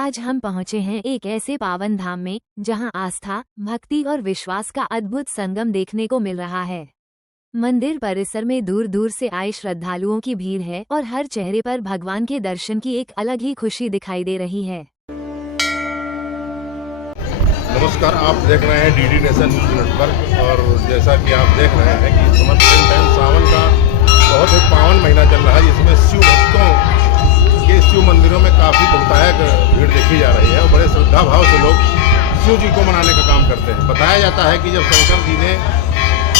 आज हम पहुँचे हैं एक ऐसे पावन धाम में जहां आस्था, भक्ति और विश्वास का अद्भुत संगम देखने को मिल रहा है। मंदिर परिसर में दूर दूर से आए श्रद्धालुओं की भीड़ है और हर चेहरे पर भगवान के दर्शन की एक अलग ही खुशी दिखाई दे रही है। नमस्कार, आप देख रहे हैं डीडी नेशन नेटवर्क और जैसा कि आप देख रहे हैं कि इस समय सावन का बहुत ही पावन महीना चल रहा है, जिसमें शिव भक्तों के शिव मंदिरों में काफ़ी बहुतायत भीड़ देखी जा रही है और बड़े श्रद्धा भाव से लोग शिव जी को मनाने का काम करते हैं। बताया जाता है कि जब शंकर जी ने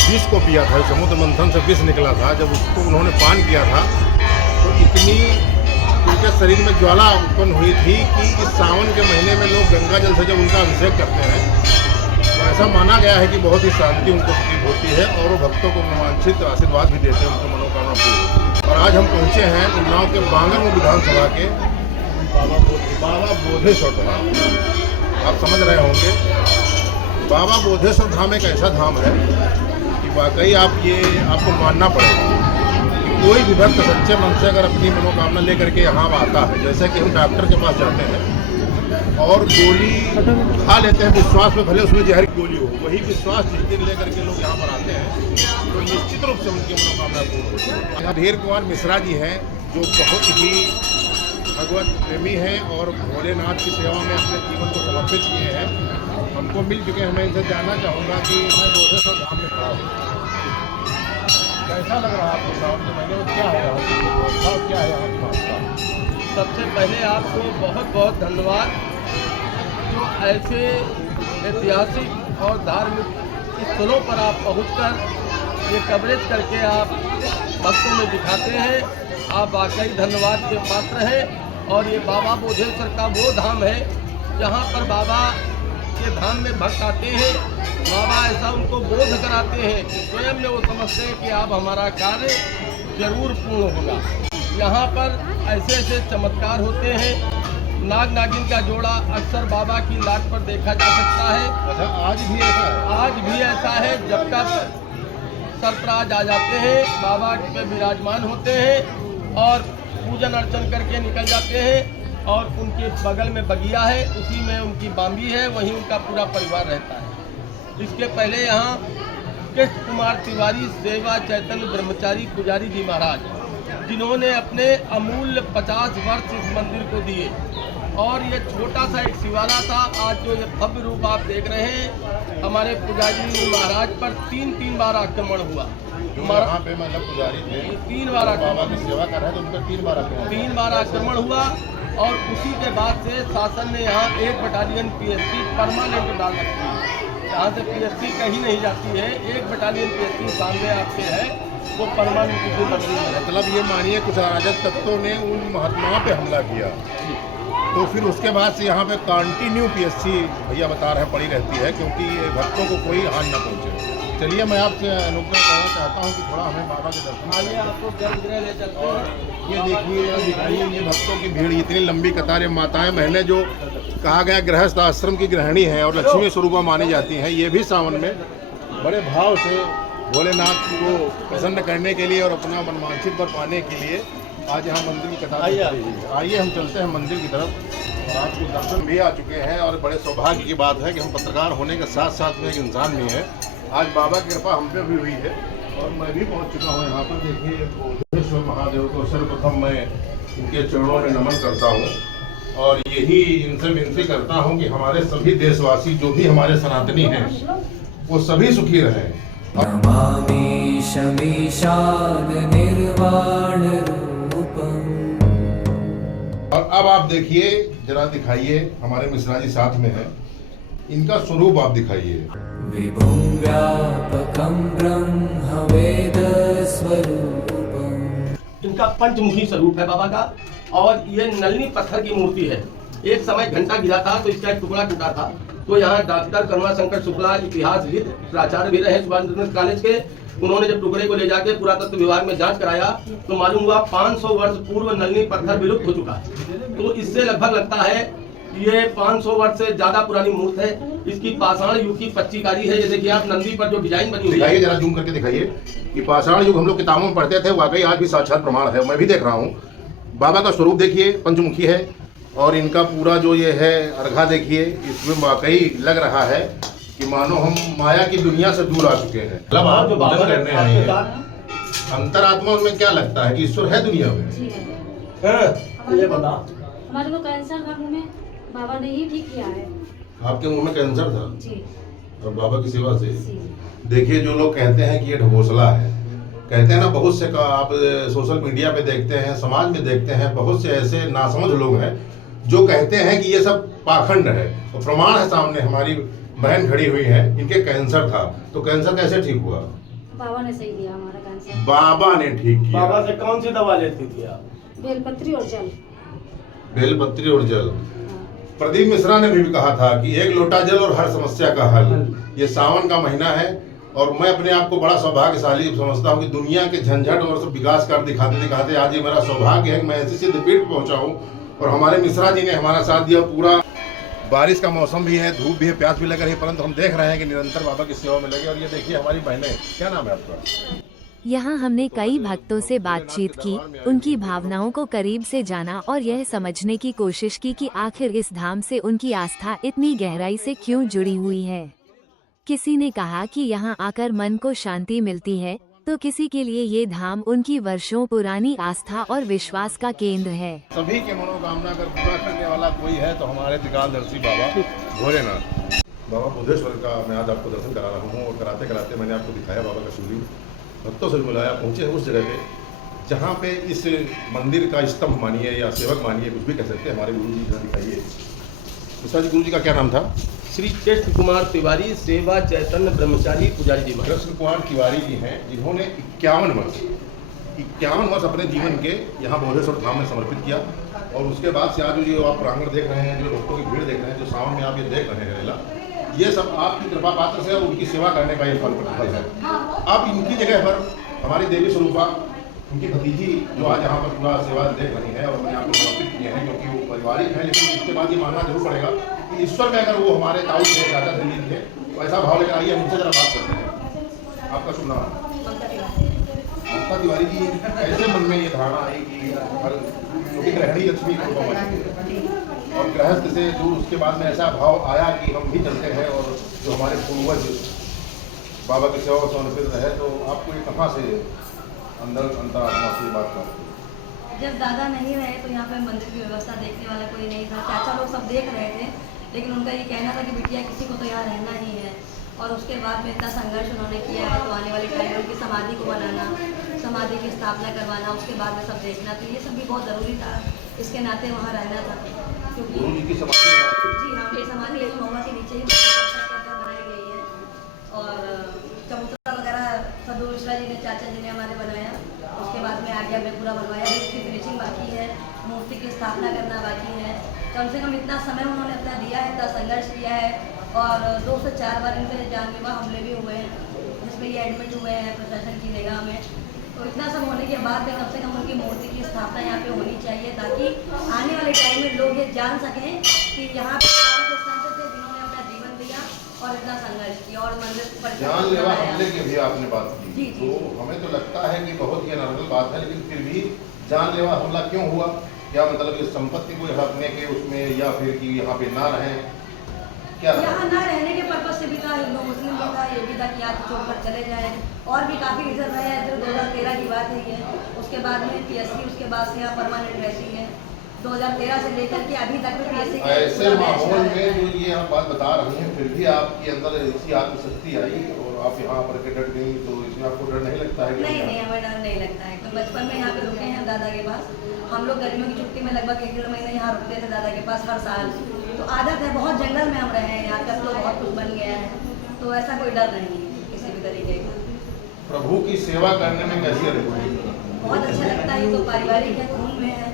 विष को पिया था, समुद्र मंथन से विष निकला था, जब उसको उन्होंने पान किया था तो इतनी उनके शरीर में ज्वाला उत्पन्न हुई थी कि इस सावन के महीने में लोग गंगा जल से जब उनका अभिषेक करते हैं तो ऐसा माना गया है कि बहुत ही शांति उनको प्रतीत होती है और वो भक्तों को मनोवांछित आशीर्वाद भी देते हैं, उनकी मनोकामना पूरी होती है। और आज हम पहुँचे हैं उन्नाव के बांगरपुर विधानसभा के बाबा बोधेश्वर धाम। आप समझ रहे होंगे, बाबा बोधेश्वर धाम एक ऐसा धाम है कि वाकई आपको मानना पड़ेगा कि कोई भी भक्त सच्चे मन से अगर अपनी मनोकामना लेकर के यहाँ आता है, जैसे कि हम डॉक्टर के पास जाते हैं और गोली खा लेते हैं विश्वास में, भले उसमें जहर की गोली हो, वही विश्वास जिस दिन लेकर के लोग यहाँ पर आते हैं तो निश्चित रूप से उनकी मनोकामना पूर्ण होती है। अधीर कुमार मिश्रा जी हैं जो बहुत ही भगवत प्रेमी हैं और भोलेनाथ की सेवा में अपने जीवन को समर्पित किए हैं। हमको मिल चुके हैं, मैं इनसे जानना चाहूँगा कि मैं बोधेश्वर धाम में खड़ा हूँ, कैसा लग रहा है आपको सावन के महीने में, क्या है क्या है आपका? सबसे पहले आपको बहुत बहुत धन्यवाद जो ऐसे ऐतिहासिक और धार्मिक स्थलों पर आप पहुंचकर ये कवरेज करके आप भक्तों में दिखाते हैं। आप वाकई धन्यवाद के पात्र हैं। और ये बाबा बोधेश्वर का वो धाम है जहाँ पर बाबा के धाम में भक्त आते हैं, बाबा ऐसा उनको बोध कराते हैं कि स्वयं में वो समझते हैं कि अब हमारा कार्य जरूर पूर्ण होगा। यहाँ पर ऐसे ऐसे चमत्कार होते हैं। नाग नागिन का जोड़ा अक्सर बाबा की लाट पर देखा जा सकता है। अच्छा, आज भी ऐसा है? आज भी ऐसा है। जब तक सरप्राज आ जाते हैं, बाबा पे विराजमान होते हैं और पूजन अर्चन करके निकल जाते हैं और उनके बगल में बगिया है, उसी में उनकी बांबी है, वहीं उनका पूरा परिवार रहता है। इसके पहले यहाँ कृष्ण कुमार तिवारी सेवा चैतन्य ब्रह्मचारी पुजारी जी महाराज, जिन्होंने अपने अमूल्य 50 वर्ष इस मंदिर को दिए और ये छोटा सा एक शिवाला था। आज जो ये भव्य रूप आप देख रहे हैं, हमारे पुजारी महाराज पर तीन बार आक्रमण हुआ। यहाँ पे मतलब पुजारी थे, 3 बार बाबा की सेवा कर रहे थे, उनका 3 बार आक्रमण हुआ। और उसी के बाद से शासन ने यहाँ 1 बटालियन पीएससी परमानेंट डाल रखी है। यहाँ से पीएससी कहीं नहीं जाती है, 1 बटालियन पीएससी सामने आपके है, वो परमानेंट की बदली है। मतलब ये मानिए कुछ अराजक तत्वों ने उन महात्माओं पे हमला किया, तो फिर उसके बाद से यहाँ पे कंटिन्यू पीएससी भैया बता रहे पड़ी रहती है, क्योंकि ये भक्तों को कोई हानि न पहुँचे। चलिए, मैं आपसे अनुग्रह करना चाहता हूँ कि थोड़ा हमें बाबा के दर्शन आइए, आपको गर्भगृह ले चलते हैं। ये दिखाइए ये भक्तों की भीड़, इतनी लंबी कतारें। माताएं बहनें जो कहा गया गृहस्थ आश्रम की गृहिणी हैं और लक्ष्मी स्वरूपा मानी जाती हैं, ये भी सावन में बड़े भाव से भोलेनाथ को प्रसन्न करने के लिए और अपना मनवांछित पर पाने के लिए आज यहाँ मंदिर की कतार। आइए हम चलते हैं मंदिर की तरफ। और आपको दर्शन भी आ चुके हैं और बड़े सौभाग्य की बात है कि हम पत्रकार होने के साथ साथ में एक इंसान भी हैं। आज बाबा की कृपा हम पे भी हुई है और मैं भी पहुंच चुका हूं यहाँ पर। देखिए, बोधेश्वर महादेव को सर्वप्रथम मैं इनके चरणों में नमन करता हूं और यही इनसे विनती करता हूं कि हमारे सभी देशवासी जो भी हमारे सनातनी हैं वो सभी सुखी रहें। नमामि शमीशान निर्वाण रूपम्। और अब आप देखिए, जरा दिखाइए, हमारे मिश्रा जी साथ में है, इनका स्वरूप आप दिखाइए। विभुं व्यापकं ब्रह्म वेद स्वरूपम्। इनका पंचमुखी स्वरूप है बाबा का और ये नलनी पत्थर की मूर्ति है। एक समय घंटा गिरा था तो इसका एक टुकड़ा टूटा था, तो यहाँ डॉक्टर करुणाशंकर शुक्ला इतिहासविद प्राचार्य भी रहे सुभाष चंद्र कॉलेज के, उन्होंने जब टुकड़े को ले जाके पुरातत्व विभाग में जांच कराया तो मालूम हुआ 500 वर्ष पूर्व नलनी पत्थर विलुप्त हो चुका है। तो इससे लगभग लगता है ये 500 वर्ष से ज्यादा पुरानी मूर्ति है। इसकी पाषाण युग की पच्चीकारी है। जैसे कि आप नंदी पर जो डिजाइन बनी हुई है, जरा जूम करके दिखाइए कि पाषाण युग हम लोग किताबों में पढ़ते थे, वाकई आज भी साक्षात प्रमाण है। मैं भी देख रहा हूँ। बाबा का स्वरूप देखिए, पंचमुखी है और इनका पूरा जो ये है अर्घा देखिए, इसमें वाकई लग रहा है कि मानो हम माया की दुनिया से दूर आ चुके हैं। मतलब आप जो बाबा करने आए हैं, अंतरात्मा में क्या लगता है कि ईश्वर है दुनिया में? जी है। ये बता। हमारे को कैंसर था मुंह में, बाबा ने ही ठीक किया है। आपके मुंह में कैंसर था जी और बाबा की सेवा से। जी। देखिए, जो लोग कहते हैं कि ये ढकोसला है, कहते हैं ना, बहुत से आप सोशल मीडिया पे देखते हैं, समाज में देखते हैं, बहुत से ऐसे नासमझ लोग हैं जो कहते हैं कि ये सब पाखंड है। तो प्रमाण है सामने, हमारी बहन खड़ी हुई है, इनके कैंसर था, तो कैंसर कैसे ठीक हुआ? बाबा ने सही दिया हमारा कैंसर। बाबा ने ठीक किया। बाबा से कौन सी दवा लेती थी आप? बेलपत्री और जल। बेलपत्री और जल। हाँ। प्रदीप मिश्रा ने भी कहा था कि एक लोटा जल और हर समस्या का हल। ये सावन का महीना है और मैं अपने आप को बड़ा सौभाग्यशाली समझता हूँ कि दुनिया के झंझट और सब विकास कर दिखाते दिखाते आज ये मेरा सौभाग्य है कि मैं ऐसी सिद्धपीठ पहुंचा हूँ और हमारे मिश्रा जी ने हमारा साथ दिया। पूरा बारिश का मौसम भी है, धूप भी है, प्यास भी लग रही है, परंतु हम देख रहे हैं कि निरंतर बाबा की सेवा में लगे। और ये देखिए हमारी बहनें, क्या नाम है आपका? यहाँ हमने कई भक्तों से बातचीत की, उनकी भावनाओं को करीब से जाना और यह समझने की कोशिश की कि आखिर इस धाम से उनकी आस्था इतनी गहराई से क्यों जुड़ी हुई है। किसी ने कहा कि यहाँ आकर मन को शांति मिलती है, तो किसी के लिए ये धाम उनकी वर्षों पुरानी आस्था और विश्वास का केंद्र है। सभी के मनोकामना अगर पूरा करने वाला कोई है तो हमारे त्रिकालदर्शी बाबा भोलेनाथ। बाबा बुद्धेश्वर का मैं आज आपको दर्शन करा रहा हूँ और कराते कराते मैंने आपको दिखाया बाबा का शिवलिंग। भक्तों से मिलाया, पहुँचे उस जगह पे जहाँ पे इस मंदिर का स्तंभ मानिए या सेवक मानिए, कुछ भी कह सकते हैं, हमारे गुरु जी जहाँ दिखाइए। मिश्रा जी, गुरु जी का क्या नाम था? श्री कृष्ण कुमार तिवारी, सेवा चैतन्य ब्रह्मचारी पुजारी जी। कृष्ण कुमार तिवारी जी हैं, जिन्होंने 51 वर्ष अपने जीवन के यहाँ बोधेश्वर धाम में समर्पित किया। और उसके बाद से आज जो आप प्रांगण देख रहे हैं, जो भक्तों की भीड़ देख रहे हैं, जो सावन में आप ये देख रहे हैं लीला, ये सब आपकी कृपा पात्र से और उनकी सेवा करने का ये फल है। अब इनकी जगह पर हमारी देवी स्वरूपा, उनकी भतीजी जो आज यहाँ पर पूरा सेवा देख रही है और अपने आप को समर्पित किए हैं, क्योंकि वो पारिवारिक है, लेकिन इसके बाद ये मानना जरूर पड़ेगा कि ईश्वर में अगर वो हमारे ताऊ थे, दादा दिल्ली थे, तो ऐसा भाव लेकर आइए, हमसे जरा बात करते हैं। आपका शुभ नाम? ममता तिवारी जी, कैसे मन में ये धारणा आई कि हर क्योंकि गृहिणी लक्ष्मी को मानती है और गृहस्थ से दूर, उसके बाद में ऐसा भाव आया कि हम भी चलते हैं और जो हमारे पूर्वज बाबा की सेवा में समर्पित रहे, तो आपको ये कहाँ से अंदर अंतरात्मा से बात करते? जब दादा नहीं रहे तो यहाँ पे मंदिर की व्यवस्था देखने वाला कोई नहीं था। चाचा लोग सब देख रहे थे, लेकिन उनका ये कहना था कि बिटिया किसी को तो यहाँ रहना ही है। और उसके बाद में इतना संघर्ष उन्होंने किया है, तो आने वाले टाइम में उनकी समाधि को बनाना, समाधि की स्थापना करवाना, उसके बाद में सब देखना, तो ये सब भी बहुत ज़रूरी था। इसके नाते वहाँ रहना था, क्योंकि गुरु जी की समाधि जी हाँ, ये समाधि यही महुआ के नीचे ही बनाई गई है। और चबूतरा वगैरह सदू मिश्रा जी ने, चाचा जी ने हमारे बनाया। उसके बाद में आगे हमने पूरा बनवाया, इसकी फिनिशिंग बाकी है, मूर्ति की स्थापना करना बाकी है। कम से कम इतना समय उन्होंने अपना दिया है, इतना संघर्ष किया है। और 2 से 4 बार इन पर जानलेवा हमले भी हुए हैं, जिसमें ये एडमिट हुए हैं प्रशासन की निगाह में। तो इतना सब होने के बाद में कम से कम उनकी मूर्ति की स्थापना यहाँ पे होनी चाहिए, ताकि आने वाले टाइम में लोग ये जान सकें कि यहाँ पे संत थे जिन्होंने अपना जीवन दिया और इतना संघर्ष किया और मंदिर जानलेवा हमले की भी आपने बात की। जी, जी। तो हमें तो लगता है कि बहुत ही अनर्गल बात है, लेकिन फिर भी जानलेवा हमला क्यों हुआ? क्या मतलब कि संपत्ति को हड़पने के उसमें, या फिर कि यहाँ पे ना रहे, क्या यहाँ ना रहने के पर्पज से भी था, हिंदू मुस्लिम भी था, ये भी था कि आप छोड़कर चले जाएं। और भी काफ़ी रीजन रहे हैं, जो 2013 की बात है ये। उसके बाद में PSC, उसके बाद से यहाँ परमानेंट रहती है 2013 से लेकर के अभी तक में PSC के ऐसे माहौल में जो ये आप बात बता रही हैं, फिर भी आपके अंदर ऐसी आत्मशक्ति आई और आप यहाँ पर के डट गई, तो इसमें आपको डर नहीं लगता है? नहीं, हमें डर नहीं लगता है। तो बचपन में यहाँ पे रुके हैं दादा के पास। हम लोग गर्मियों की छुट्टी में लगभग 1-1.5 महीने यहाँ रुकते थे दादा के पास हर साल। तो आदत है, बहुत जंगल में हम रहे हैं, यहाँ का तो बहुत कुछ बन गया है, तो ऐसा कोई डर नहीं है किसी भी तरीके का। प्रभु की सेवा करने में कैसी अनुभूति? बहुत अच्छा लगता है, ये तो पारिवारिक है, खून में है।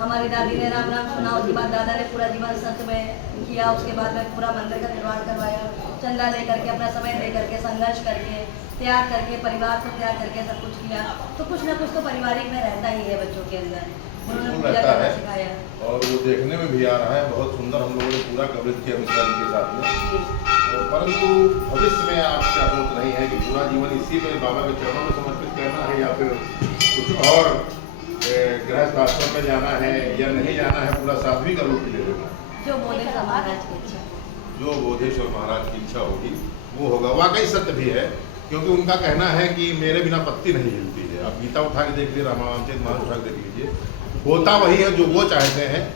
हमारी दादी ने राम नाम सुना, उसके बाद दादा ने पूरा जीवन सत्य में किया, उसके बाद में पूरा मंदिर का निर्माण करवाया, चंदा लेकर के, अपना समय लेकर के, संघर्ष करके, त्याग करके, परिवार को त्याग करके सब कुछ किया। तो कुछ ना कुछ तो पारिवारिक में रहता ही है बच्चों के अंदर, उन्होंने पूजा करना सिखाया। और वो देखने में भी आ रहा है, बहुत सुंदर हम लोगों ने पूरा कवरेज किया मिश्रा जी के साथ में। परंतु भविष्य में आप क्या सोच रही हैं कि पूरा जीवन इसी में बाबा के चरणों में समर्पित करना है, या फिर कुछ और गृहस्थ आश्रम में जाना है या नहीं जाना है, पूरा साध्वी का रूप ले लेना। जो बोधेश्वर महाराज की इच्छा, जो बोधेश्वर महाराज की इच्छा होगी वो होगा। वाकई सत्य भी है, क्योंकि उनका कहना है कि मेरे बिना पत्ती नहीं हिलती है। आप गीता उठा के देख लीजिए, रामायण महाराज उठा के देख लीजिए, होता वही है जो वो चाहते हैं।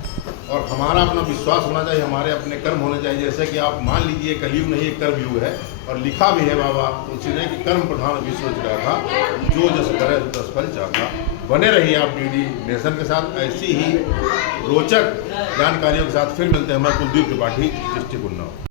और हमारा अपना विश्वास होना चाहिए, हमारे अपने कर्म होने चाहिए। जैसे कि आप मान लीजिए कलयुग नहीं, एक कर्म युग है, और लिखा भी है बाबा तुलसी ने कि कर्म प्रधान विश्व चला था, जो जस करे तस फल चाहा। बने रहिए आप डीडी नेशन के साथ, ऐसी ही रोचक जानकारियों के साथ फिर मिलते हैं। मैं कुलदीप त्रिपाठी, डिस्ट्रिक्ट उन्नाव।